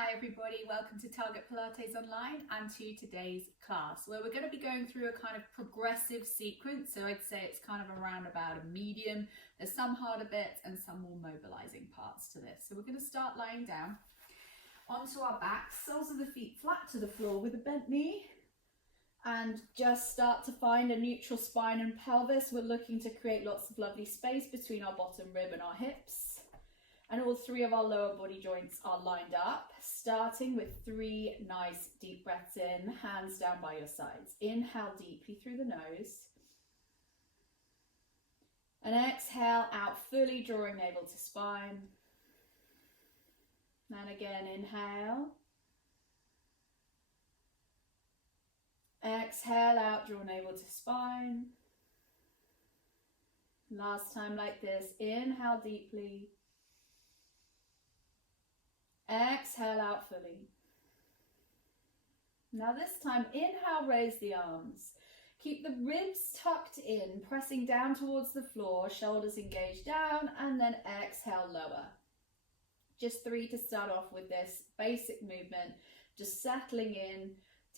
Hi everybody, welcome to Target Pilates Online and to today's class where we're going to be going through a kind of progressive sequence. So I'd say it's kind of around about a medium. There's some harder bits and some more mobilizing parts to this. So we're going to start lying down onto our backs, soles of the feet flat to the floor with a bent knee, and just start to find a neutral spine and pelvis. We're looking to create lots of lovely space between our bottom rib and our hips. And all three of our lower body joints are lined up, starting with 3 nice deep breaths in, hands down by your sides. Inhale deeply through the nose. And exhale out fully, drawing navel to spine. And again, inhale. Exhale out, draw navel to spine. Last time like this, inhale deeply. Exhale out fully. Now this time, inhale, raise the arms. Keep the ribs tucked in, pressing down towards the floor, shoulders engaged down, and then exhale, lower. Just 3 to start off with this basic movement, just settling in,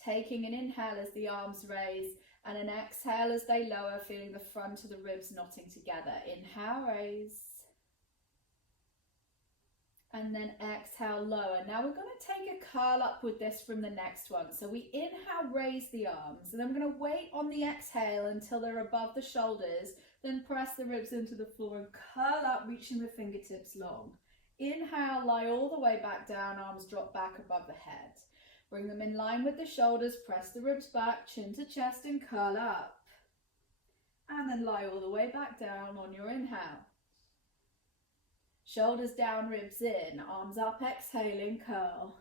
taking an inhale as the arms raise, and an exhale as they lower, feeling the front of the ribs knotting together. Inhale, raise. And then exhale, lower. Now we're going to take a curl up with this from the next one. So we inhale, raise the arms, and then we're going to wait on the exhale until they're above the shoulders, then press the ribs into the floor and curl up, reaching the fingertips long. Inhale, lie all the way back down, arms drop back above the head. Bring them in line with the shoulders, press the ribs back, chin to chest, and curl up. And then lie all the way back down on your inhale. Shoulders down, ribs in, arms up, exhaling, curl.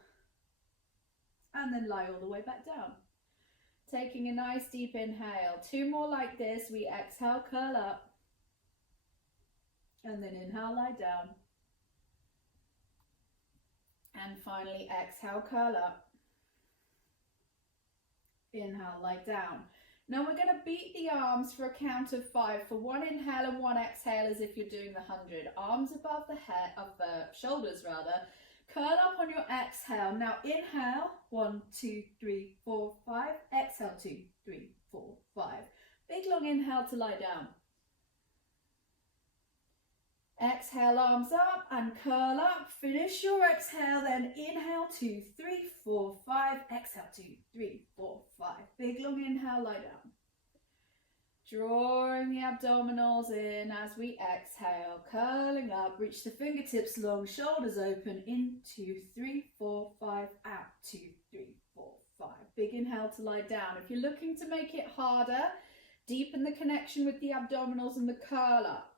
And then lie all the way back down. Taking a nice deep inhale. 2 more like this. We exhale, curl up. And then inhale, lie down. And finally, exhale, curl up. Inhale, lie down. Now we're going to beat the arms for a count of 5 for 1 inhale and 1 exhale, as if you're doing the 100. Arms above the head, of the shoulders rather. Curl up on your exhale. Now inhale, 1, 2, 3, 4, 5. Exhale, 2, 3, 4, 5. Big long inhale to lie down. Exhale, arms up and curl up. Finish your exhale, then inhale, 2, 3, 4, 5. Exhale, 2, 3, 4, 5. Big long inhale, lie down. Drawing the abdominals in as we exhale, curling up, reach the fingertips long, shoulders open, in 2, 3, 4, 5, out, 2, 3, 4, 5. Big inhale to lie down. If you're looking to make it harder, deepen the connection with the abdominals and the curl up.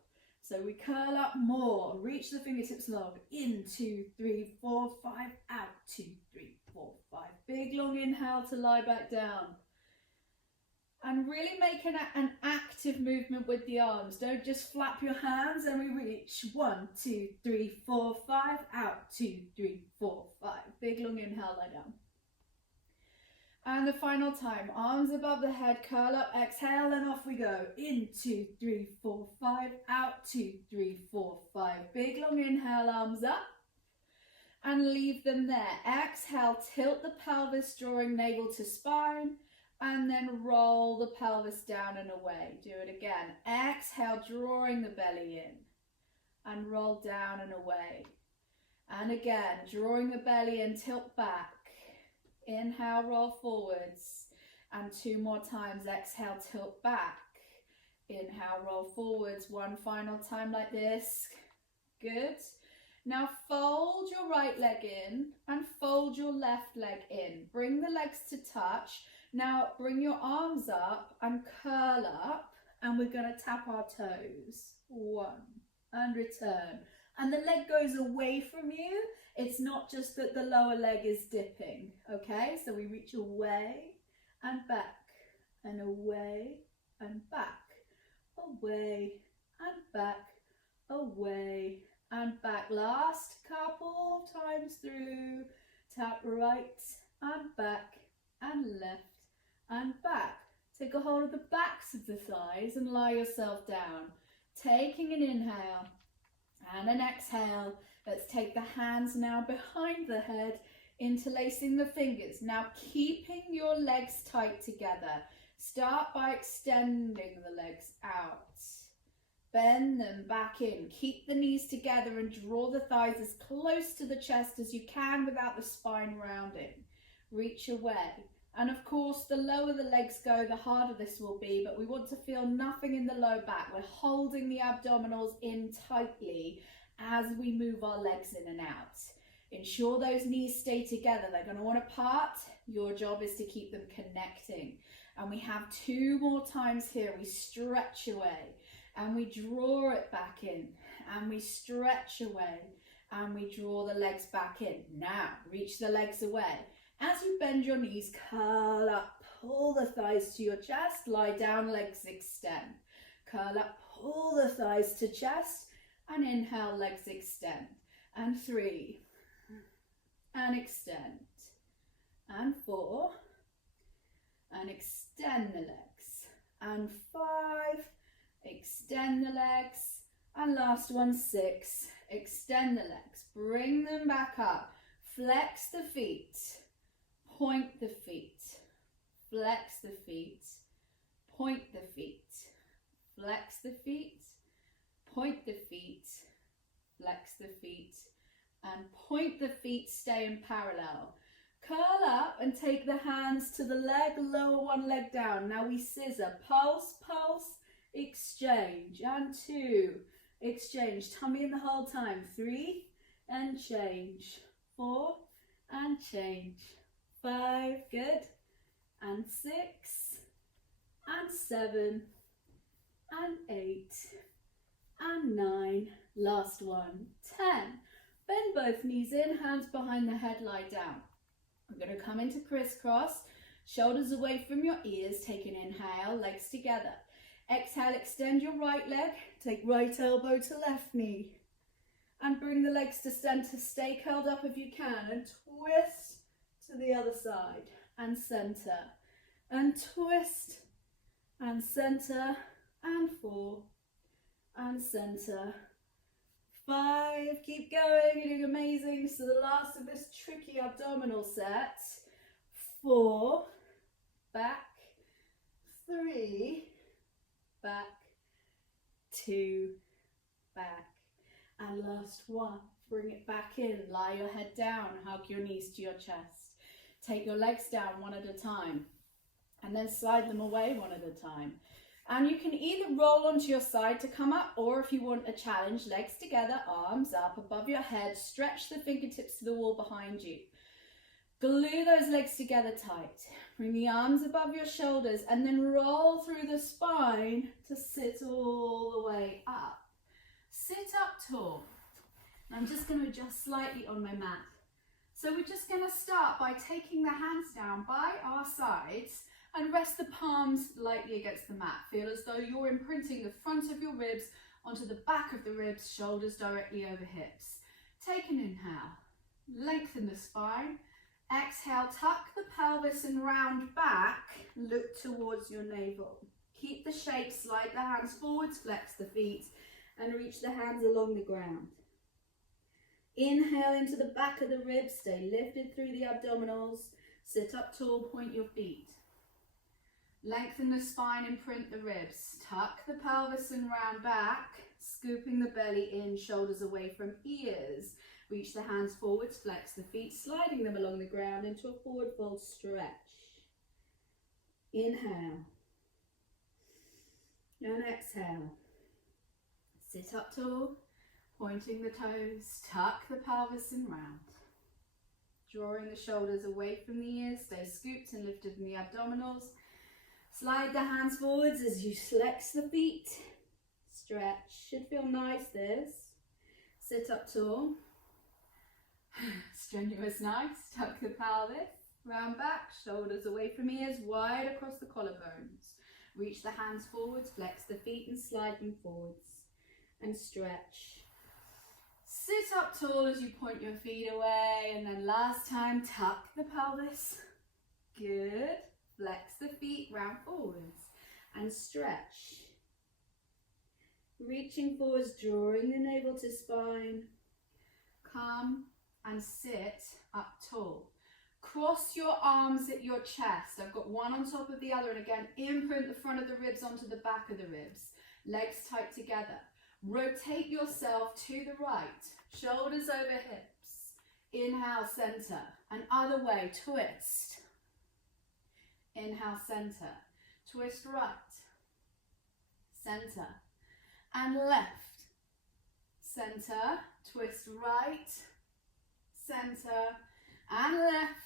So we curl up more, reach the fingertips long, in 2, 3, 4, 5, out, 2, 3, 4, 5. Big long inhale to lie back down. And really make an active movement with the arms. Don't just flap your hands and we reach. 1, 2, 3, 4, 5, out, 2, 3, 4, 5. Big long inhale, lie down. And the final time, arms above the head, curl up, exhale, and off we go. In 2, 3, 4, 5, out, 2, 3, 4, 5. Big long inhale, arms up, and leave them there. Exhale, tilt the pelvis, drawing navel to spine, and then roll the pelvis down and away. Do it again. Exhale, drawing the belly in, and roll down and away. And again, drawing the belly in, tilt back. Inhale, roll forwards, and 2 more times. Exhale, tilt back. Inhale, roll forwards. 1 final time like this. Good. Now fold your right leg in and fold your left leg in. Bring the legs to touch. Now bring your arms up and curl up, and we're going to tap our toes. 1, and return. And the leg goes away from you. It's not just that the lower leg is dipping, okay? So we reach away and back, and away and back, away and back, away and back. Last couple times through. Tap right and back and left and back. Take a hold of the backs of the thighs and lie yourself down. Taking an inhale and an exhale. Let's take the hands now behind the head, interlacing the fingers. Now keeping your legs tight together. Start by extending the legs out. Bend them back in. Keep the knees together and draw the thighs as close to the chest as you can without the spine rounding. Reach away. And of course, the lower the legs go, the harder this will be, but we want to feel nothing in the low back. We're holding the abdominals in tightly as we move our legs in and out. Ensure those knees stay together. They're going to want to part. Your job is to keep them connecting. And we have 2 more times here. We stretch away and we draw it back in and we stretch away and we draw the legs back in. Now, reach the legs away. As you bend your knees, curl up, pull the thighs to your chest, lie down, legs extend. Curl up, pull the thighs to chest, and inhale, legs extend. And 3, and extend. And 4, and extend the legs. And 5, extend the legs. And last one, 6, extend the legs. Bring them back up. Flex the feet. Point the feet, flex the feet, point the feet, flex the feet, point the feet, flex the feet, and point the feet, stay in parallel. Curl up and take the hands to the leg, lower one leg down. Now we scissor, pulse, pulse, exchange, and 2, exchange, tummy in the whole time, 3, and change, 4, and change. 5, good, and 6, and 7, and 8, and 9, last one, 10. Bend both knees in, hands behind the head, lie down. We're going to come into crisscross, shoulders away from your ears, take an inhale, legs together. Exhale, extend your right leg, take right elbow to left knee, and bring the legs to center, stay curled up if you can, and twist to the other side, and center, and twist, and center, and 4, and center, 5, keep going, you're doing amazing. So the last of this tricky abdominal set, 4, back, 3, back, 2, back, and last one. Bring it back in, lie your head down, hug your knees to your chest. Take your legs down one at a time and then slide them away one at a time. And you can either roll onto your side to come up, or if you want a challenge, legs together, arms up above your head, stretch the fingertips to the wall behind you. Glue those legs together tight. Bring the arms above your shoulders and then roll through the spine to sit all the way up. Sit up tall. I'm just going to adjust slightly on my mat. So we're just going to start by taking the hands down by our sides and rest the palms lightly against the mat. Feel as though you're imprinting the front of your ribs onto the back of the ribs, shoulders directly over hips. Take an inhale, lengthen the spine. Exhale, tuck the pelvis and round back, look towards your navel. Keep the shape, slide the hands forwards, flex the feet and reach the hands along the ground. Inhale into the back of the ribs, stay lifted through the abdominals, sit up tall, point your feet. Lengthen the spine and print the ribs. Tuck the pelvis and round back, scooping the belly in, shoulders away from ears. Reach the hands forwards, flex the feet, sliding them along the ground into a forward fold stretch. Inhale. And exhale. Sit up tall, pointing the toes, tuck the pelvis and round. Drawing the shoulders away from the ears, stay scooped and lifted in the abdominals. Slide the hands forwards as you flex the feet. Stretch, should feel nice this. Sit up tall. Strenuous, nice. Tuck the pelvis, round back, shoulders away from ears, wide across the collarbones. Reach the hands forwards, flex the feet and slide them forwards. And stretch. Sit up tall as you point your feet away, and then last time, tuck the pelvis. Good. Flex the feet, round forwards, and stretch. Reaching forwards, drawing the navel to spine. Come and sit up tall. Cross your arms at your chest. I've got one on top of the other, and again, imprint the front of the ribs onto the back of the ribs. Legs tight together. Rotate yourself to the right. Shoulders over hips. Inhale, center. And other way, twist. Inhale, center. Twist right. Center. And left. Center. Twist right. Center. And left.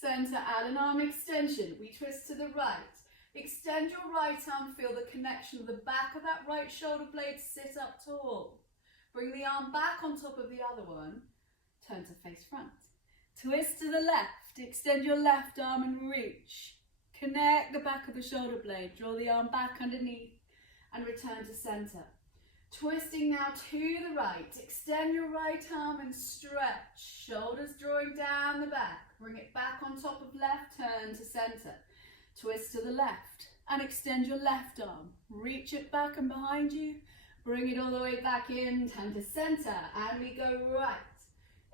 Center, add an arm extension. We twist to the right. Extend your right arm, feel the connection of the back of that right shoulder blade, sit up tall. Bring the arm back on top of the other one. Turn to face front. Twist to the left, extend your left arm and reach. Connect the back of the shoulder blade, draw the arm back underneath and return to center. Twisting now to the right, extend your right arm and stretch. Shoulders drawing down the back. Bring it back on top of left, turn to center. Twist to the left and extend your left arm. Reach it back and behind you. Bring it all the way back in, turn to center. And we go right.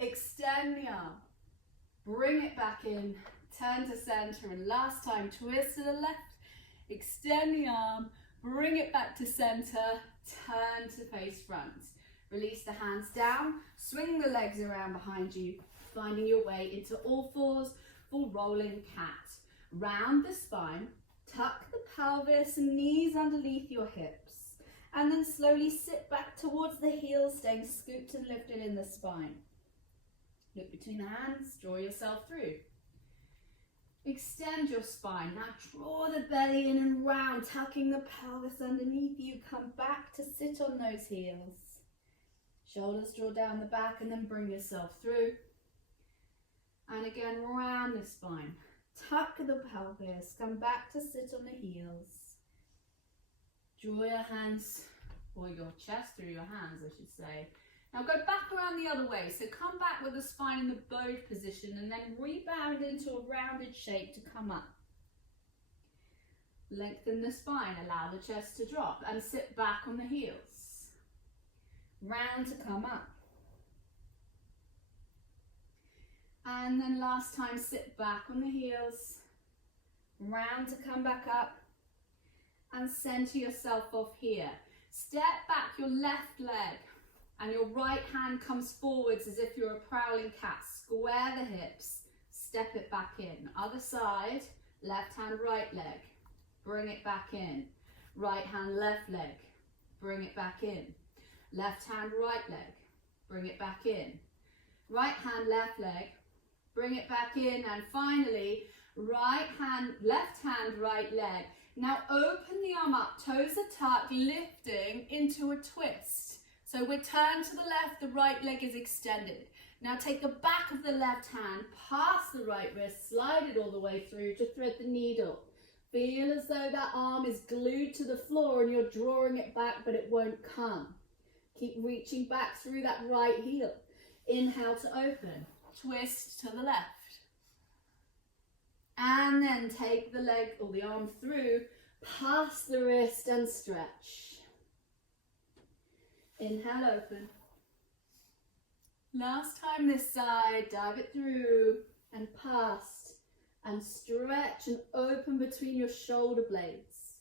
Extend the arm. Bring it back in, turn to center. And last time, twist to the left. Extend the arm. Bring it back to center. Turn to face front. Release the hands down. Swing the legs around behind you. Finding your way into all fours for rolling cat. Round the spine, tuck the pelvis and knees underneath your hips, and then slowly sit back towards the heels, staying scooped and lifted in the spine. Look between the hands, draw yourself through. Extend your spine. Now draw the belly in and round, tucking the pelvis underneath you. Come back to sit on those heels. Shoulders draw down the back and then bring yourself through. And again, round the spine. Tuck the pelvis. Come back to sit on the heels. Draw your hands, or your chest through your hands, I should say. Now go back around the other way. So come back with the spine in the bow position and then rebound into a rounded shape to come up. Lengthen the spine. Allow the chest to drop and sit back on the heels. Round to come up. And then last time, sit back on the heels, round to come back up, and center yourself off here. Step back your left leg, and your right hand comes forwards as if you're a prowling cat. Square the hips, step it back in. Other side, left hand, right leg, bring it back in. Right hand, left leg, bring it back in. Left hand, right leg, bring it back in. Right hand, left leg, bring it back in, and finally, right hand, left hand, right leg. Now open the arm up, toes are tucked, lifting into a twist. So we're turned to the left, the right leg is extended. Now take the back of the left hand, past the right wrist, slide it all the way through to thread the needle. Feel as though that arm is glued to the floor and you're drawing it back, but it won't come. Keep reaching back through that right heel. Inhale to open. Twist to the left. And then take the leg or the arm through, past the wrist and stretch. Inhale, open. Last time this side, dive it through and past and stretch and open between your shoulder blades.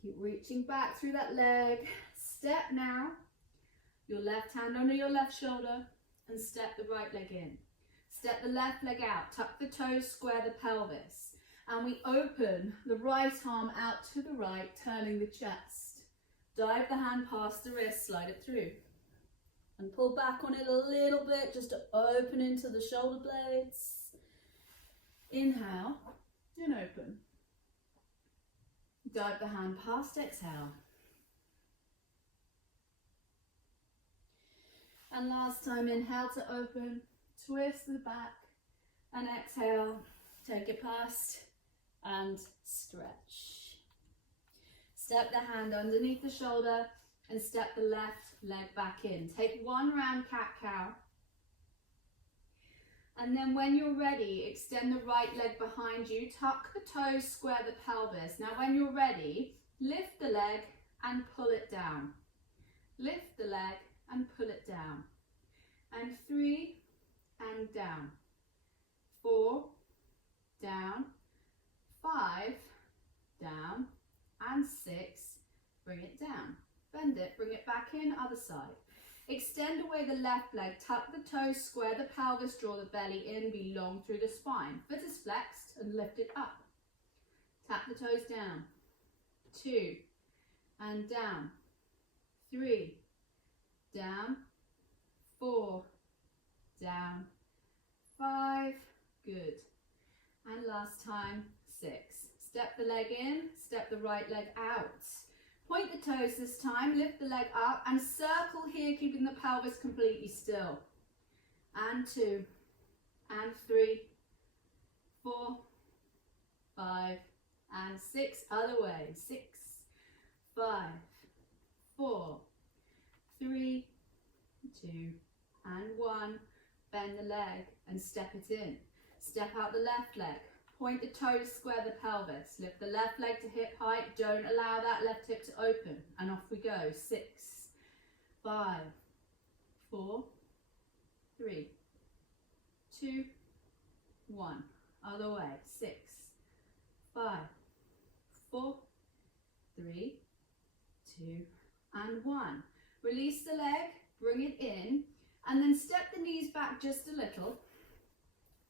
Keep reaching back through that leg. Step now, your left hand under your left shoulder, and step the right leg in. Step the left leg out, tuck the toes, square the pelvis. And we open the right arm out to the right, turning the chest. Dive the hand past the wrist, slide it through. And pull back on it a little bit, just to open into the shoulder blades. Inhale, and open. Dive the hand past, exhale. And last time, inhale to open, twist the back, and exhale, take it past, and stretch. Step the hand underneath the shoulder, and step the left leg back in. Take one round cat-cow. And then when you're ready, extend the right leg behind you, tuck the toes, square the pelvis. Now when you're ready, lift the leg and pull it down. Lift the leg and pull it down. And 3 and down. 4, down, 5, down, and 6, bring it down. Bend it, bring it back in, other side. Extend away the left leg, tuck the toes, square the pelvis, draw the belly in, be long through the spine. Foot is flexed and lift it up. Tap the toes down. 2, and down. 3, down. 4, down. 5, good. And last time, 6. Step the leg in, step the right leg out. Point the toes this time, lift the leg up and circle here, keeping the pelvis completely still. And 2, and 3, 4, 5, and 6, other way. 6, 5, 4, 3, 2, and 1. Bend the leg and step it in. Step out the left leg. Point the toe to square the pelvis. Lift the left leg to hip height. Don't allow that left hip to open. And off we go. 6, 5, 4, 3, 2, 1. Other way. 6, 5, 4, 3, 2, and 1. Release the leg. Bring it in. And then step the knees back just a little.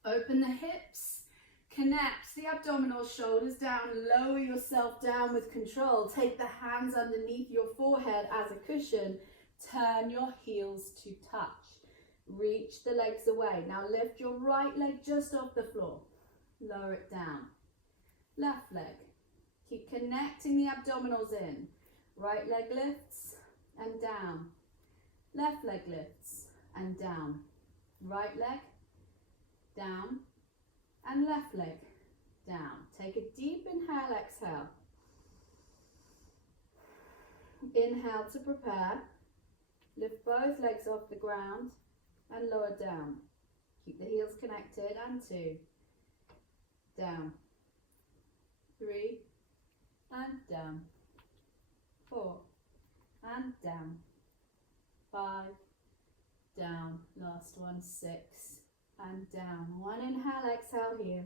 Open the hips. Connect the abdominals, shoulders down, lower yourself down with control. Take the hands underneath your forehead as a cushion. Turn your heels to touch. Reach the legs away. Now lift your right leg just off the floor. Lower it down. Left leg. Keep connecting the abdominals in. Right leg lifts and down. Left leg lifts and down. Right leg, down. And left leg down. Take a deep inhale, exhale. Inhale to prepare. Lift both legs off the ground and lower down. Keep the heels connected and 2. Down. 3 and down. 4 and down. 5, down. Last one, 6. And down. 1 inhale, exhale here.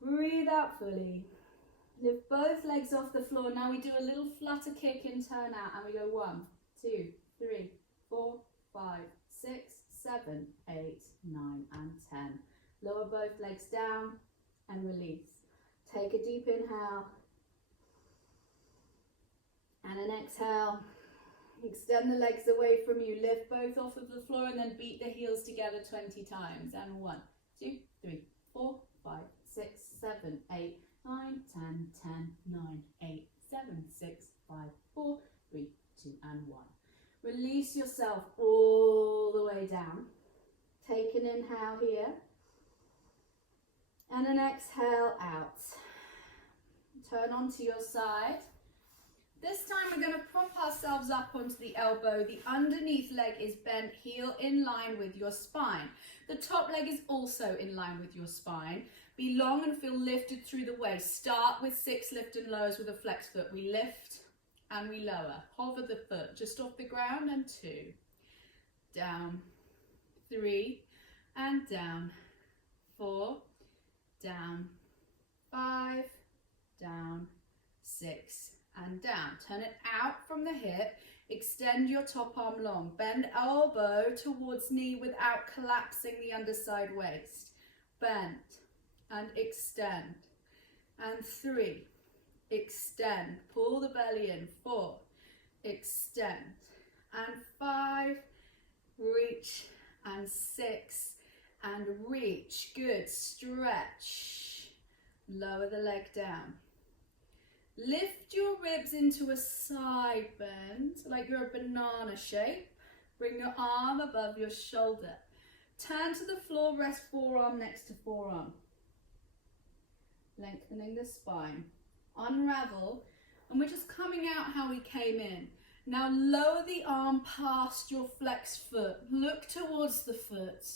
Breathe out fully. Lift both legs off the floor. Now we do a little flutter kick and turn out. And we go 1, 2, 3, 4, 5, 6, 7, 8, 9, and 10. Lower both legs down and release. Take a deep inhale. And an exhale. Extend the legs away from you. Lift both off of the floor and then beat the heels together 20 times. And 1, 2, 3, 4, 5, 6, 7, 8, 9, 10, 10, 9, 8, 7, 6, 5, 4, 3, 2, and 1. Release yourself all the way down. Take an inhale here. And an exhale out. Turn onto your side. This time we're going to prop ourselves up onto the elbow. The underneath leg is bent, heel in line with your spine. The top leg is also in line with your spine. Be long and feel lifted through the waist. Start with 6 lift and lowers with a flex foot. We lift and we lower. Hover the foot just off the ground and 2. Down. 3 and down. 4. Down. 5. Down. 6. And down. Turn it out from the hip. Extend your top arm long. Bend elbow towards knee without collapsing the underside waist. Bend and extend. And 3. Extend. Pull the belly in. 4. Extend. And 5. Reach. And 6. And reach. Good. Stretch. Lower the leg down. Lift your ribs into a side bend, like you're a banana shape. Bring your arm above your shoulder. Turn to the floor, rest forearm next to forearm. Lengthening the spine. Unravel, and we're just coming out how we came in. Now lower the arm past your flexed foot. Look towards the foot.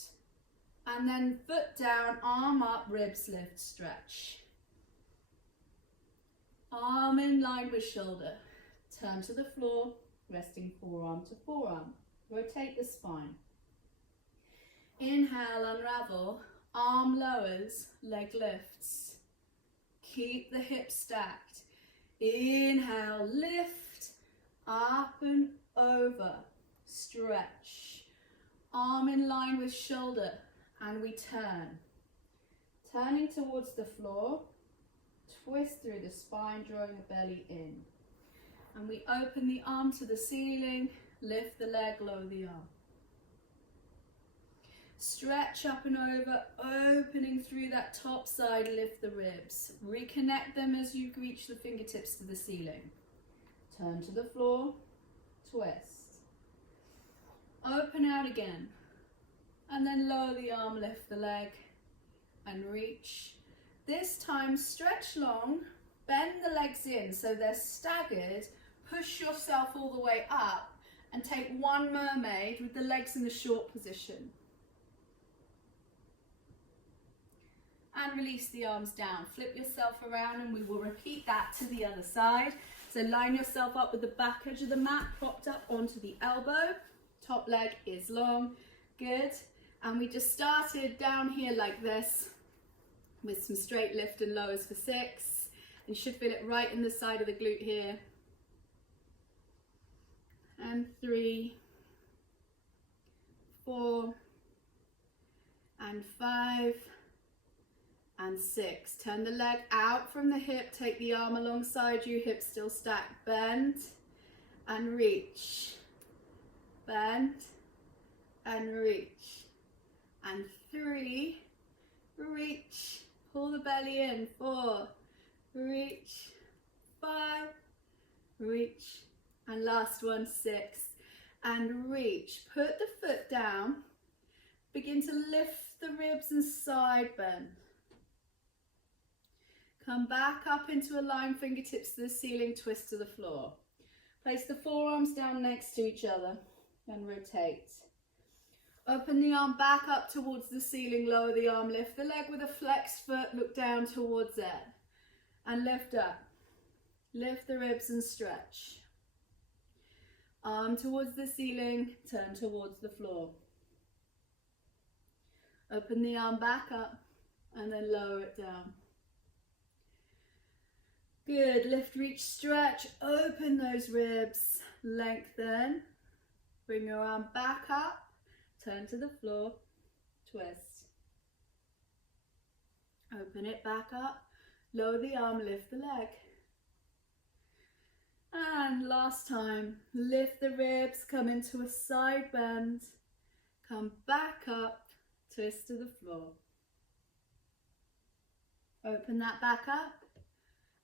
And then foot down, arm up, ribs lift, stretch. Arm in line with shoulder. Turn to the floor, resting forearm to forearm. Rotate the spine. Inhale, unravel, arm lowers, leg lifts. Keep the hips stacked. Inhale, lift, up and over, stretch. Arm in line with shoulder, and we turn. Turning towards the floor, twist through the spine, drawing the belly in. And we open the arm to the ceiling, lift the leg, lower the arm. Stretch up and over, opening through that top side, lift the ribs. Reconnect them as you reach the fingertips to the ceiling. Turn to the floor, twist. Open out again. And then lower the arm, lift the leg, and reach. This time, stretch long, bend the legs in so they're staggered. Push yourself all the way up and take one mermaid with the legs in the short position. And release the arms down. Flip yourself around and we will repeat that to the other side. So line yourself up with the back edge of the mat propped up onto the elbow. Top leg is long. Good. And we just started down here like this with some straight lift and lowers for 6. You should feel it right in the side of the glute here. And 3, 4, and 5, and 6. Turn the leg out from the hip, take the arm alongside you, hips still stacked, bend and reach, bend and reach, and 3, reach, pull the belly in, 4, reach, 5, reach, and last one, 6, and reach. Put the foot down, begin to lift the ribs and side bend. Come back up into a line, fingertips to the ceiling, twist to the floor. Place the forearms down next to each other and rotate. Open the arm back up towards the ceiling, lower the arm, lift the leg with a flexed foot, look down towards it. And lift up. Lift the ribs and stretch. Arm towards the ceiling, turn towards the floor. Open the arm back up and then lower it down. Good, lift, reach, stretch, open those ribs, lengthen, bring your arm back up, turn to the floor, twist. Open it back up, lower the arm, lift the leg. And last time, lift the ribs, come into a side bend, come back up, twist to the floor. Open that back up.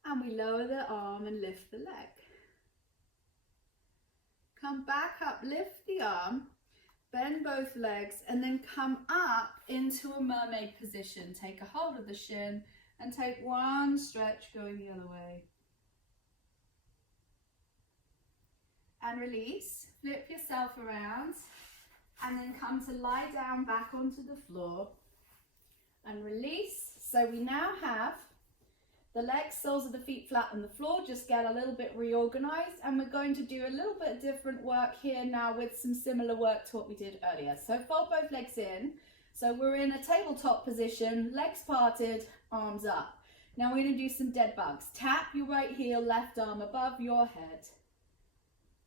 And we lower the arm and lift the leg. Come back up, lift the arm, bend both legs, and then come up into a mermaid position. Take a hold of the shin and take one stretch going the other way. And release, flip yourself around, and then come to lie down back onto the floor and release. So we now have the legs, soles of the feet flat on the floor, just get a little bit reorganized, and we're going to do a little bit different work here now with some similar work to what we did earlier. So fold both legs in. So we're in a tabletop position, legs parted, arms up. Now we're going to do some dead bugs. Tap your right heel, left arm above your head,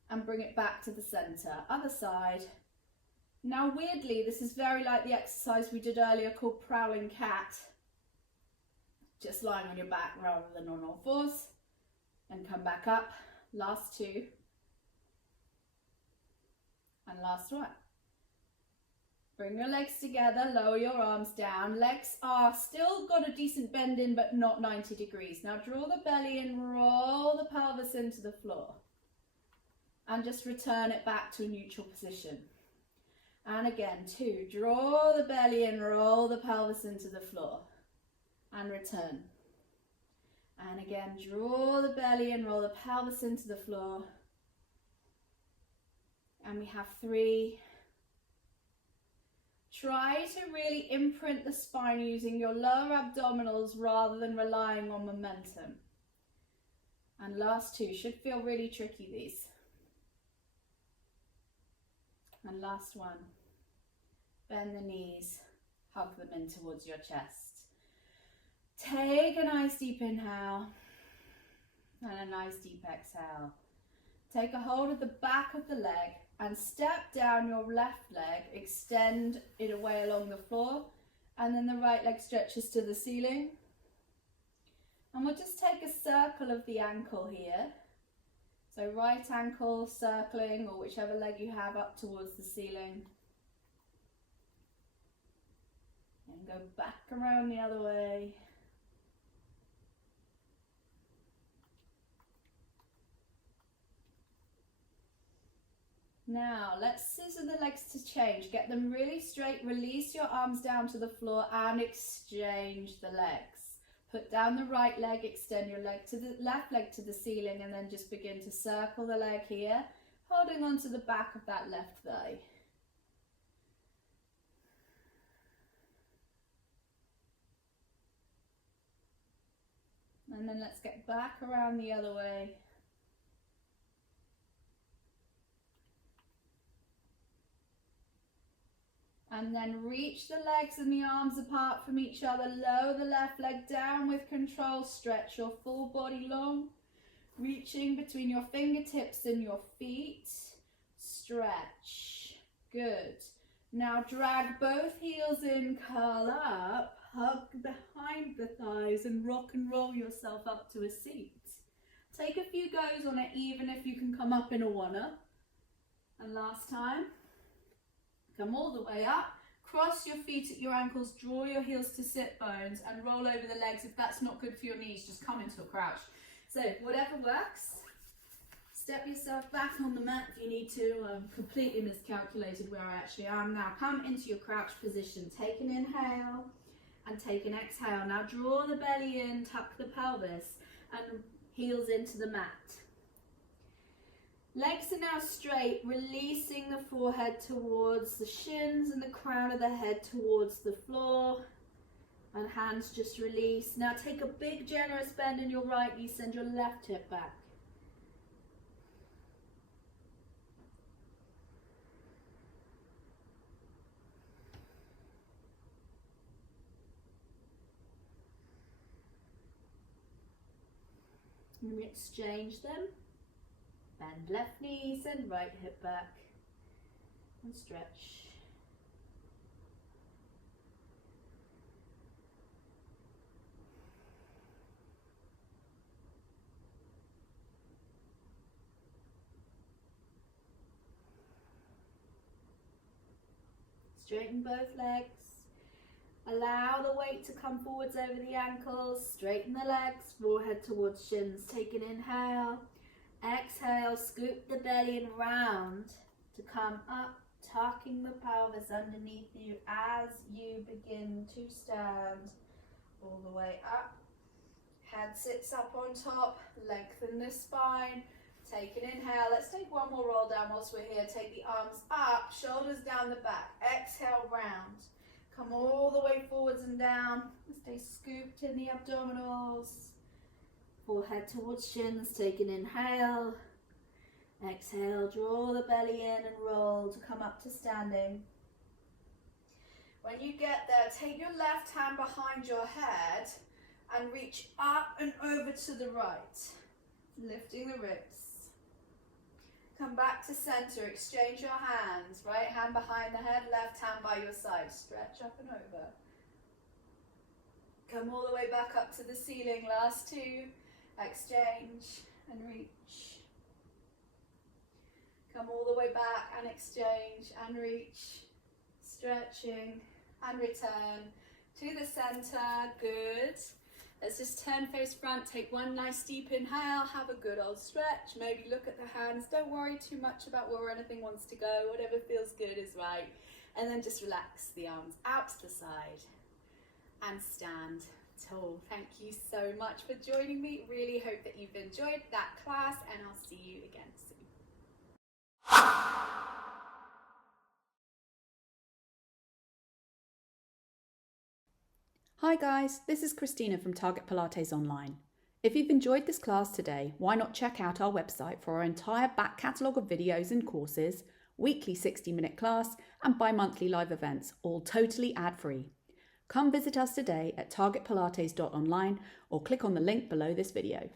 and bring it back to the center. Other side. Now weirdly, this is very like the exercise we did earlier called prowling cat. Just lying on your back rather than on all fours, and come back up. Last 2 and last one. Bring your legs together, lower your arms down. Legs are still got a decent bend in, but not 90 degrees. Now draw the belly in, roll the pelvis into the floor, and just return it back to a neutral position. And again, 2, draw the belly in, roll the pelvis into the floor, and return. And again, draw the belly and roll the pelvis into the floor. And we have 3. Try to really imprint the spine using your lower abdominals rather than relying on momentum. And last 2, should feel really tricky, these. And last one. Bend the knees, hug them in towards your chest. Take a nice deep inhale and a nice deep exhale. Take a hold of the back of the leg and step down your left leg, extend it away along the floor, and then the right leg stretches to the ceiling. And we'll just take a circle of the ankle here. So right ankle circling, or whichever leg you have, up towards the ceiling. And go back around the other way. Now, let's scissor the legs to change. Get them really straight. Release your arms down to the floor and exchange the legs. Put down the right leg, extend your leg to the left leg to the ceiling, and then just begin to circle the leg here, holding on to the back of that left thigh. And then let's get back around the other way. And then reach the legs and the arms apart from each other. Lower the left leg down with control. Stretch your full body long. Reaching between your fingertips and your feet. Stretch. Good. Now drag both heels in, curl up, hug behind the thighs and rock and roll yourself up to a seat. Take a few goes on it, even if you can come up in a oneer. And last time. Come all the way up, cross your feet at your ankles, draw your heels to sit bones and roll over the legs. If that's not good for your knees, just come into a crouch. So whatever works, step yourself back on the mat if you need to. I've completely miscalculated where I actually am now. Come into your crouch position, take an inhale and take an exhale. Now draw the belly in, tuck the pelvis and heels into the mat. Legs are now straight, releasing the forehead towards the shins and the crown of the head towards the floor. And hands just release. Now take a big generous bend in your right knee, send your left hip back. And we exchange them. Bend left knee, send right hip back, and stretch. Straighten both legs. Allow the weight to come forwards over the ankles. Straighten the legs, forehead towards shins. Take an inhale. Exhale, scoop the belly and round to come up, tucking the pelvis underneath you as you begin to stand all the way up. Head sits up on top, lengthen the spine. Take an inhale. Let's take one more roll down whilst we're here. Take the arms up, shoulders down the back. Exhale, round. Come all the way forwards and down. Stay scooped in the abdominals. Forehead towards shins, take an inhale. Exhale, draw the belly in and roll to come up to standing. When you get there, take your left hand behind your head and reach up and over to the right, lifting the ribs. Come back to center, exchange your hands. Right hand behind the head, left hand by your side. Stretch up and over. Come all the way back up to the ceiling, last two. Exchange and reach. Come all the way back and exchange and reach. Stretching and return to the center. Good. Let's just turn face front. Take one nice deep inhale. Have a good old stretch. Maybe look at the hands. Don't worry too much about where anything wants to go. Whatever feels good is right. And then just relax the arms out to the side and stand tall. Thank you so much for joining me. Really hope that you've enjoyed that class, and I'll see you again soon. Hi guys, this is Christina from Target Pilates Online. If you've enjoyed this class today, why not check out our website for our entire back catalogue of videos and courses, weekly 60-minute class, and bi-monthly live events, all totally ad-free. Come visit us today at targetpilates.online or click on the link below this video.